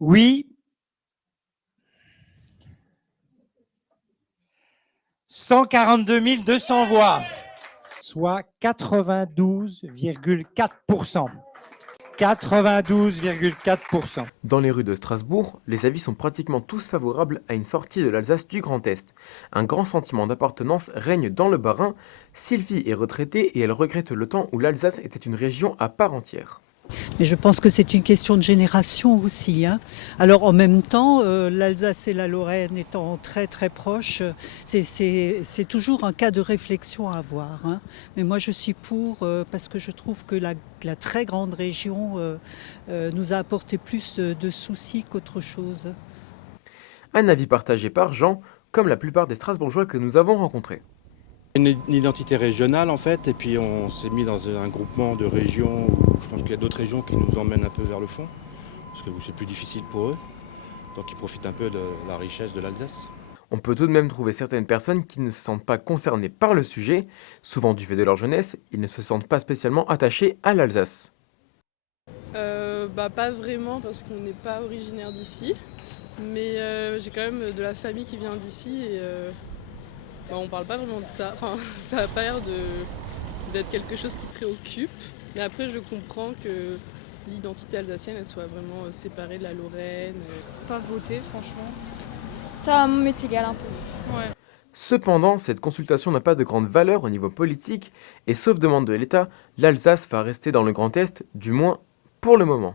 Oui, 142 200 voix, soit 92,4%. 92,4%. Dans les rues de Strasbourg, les avis sont pratiquement tous favorables à une sortie de l'Alsace du Grand Est. Un grand sentiment d'appartenance règne dans le Bas-Rhin. Sylvie est retraitée et elle regrette le temps où l'Alsace était une région à part entière. Mais je pense que c'est une question de génération aussi, hein. Alors en même temps, l'Alsace et la Lorraine étant très très proches, c'est toujours un cas de réflexion à avoir, hein. Mais moi je suis pour, parce que je trouve que la très grande région nous a apporté plus de soucis qu'autre chose. Un avis partagé par Jean, comme la plupart des Strasbourgeois que nous avons rencontrés. Une identité régionale en fait, et puis on s'est mis dans un groupement de régions où je pense qu'il y a d'autres régions qui nous emmènent un peu vers le fond, parce que c'est plus difficile pour eux, donc ils profitent un peu de la richesse de l'Alsace. On peut tout de même trouver certaines personnes qui ne se sentent pas concernées par le sujet, souvent du fait de leur jeunesse, ils ne se sentent pas spécialement attachés à l'Alsace. Pas vraiment parce qu'on n'est pas originaire d'ici, mais j'ai quand même de la famille qui vient d'ici et on parle pas vraiment de ça. Enfin, ça n'a pas l'air d'être quelque chose qui préoccupe. Mais après, je comprends que l'identité alsacienne elle soit vraiment séparée de la Lorraine. Pas voter, franchement. Ça m'est égal un peu. Ouais. Cependant, cette consultation n'a pas de grande valeur au niveau politique, et sauf demande de l'État, l'Alsace va rester dans le Grand Est, du moins pour le moment.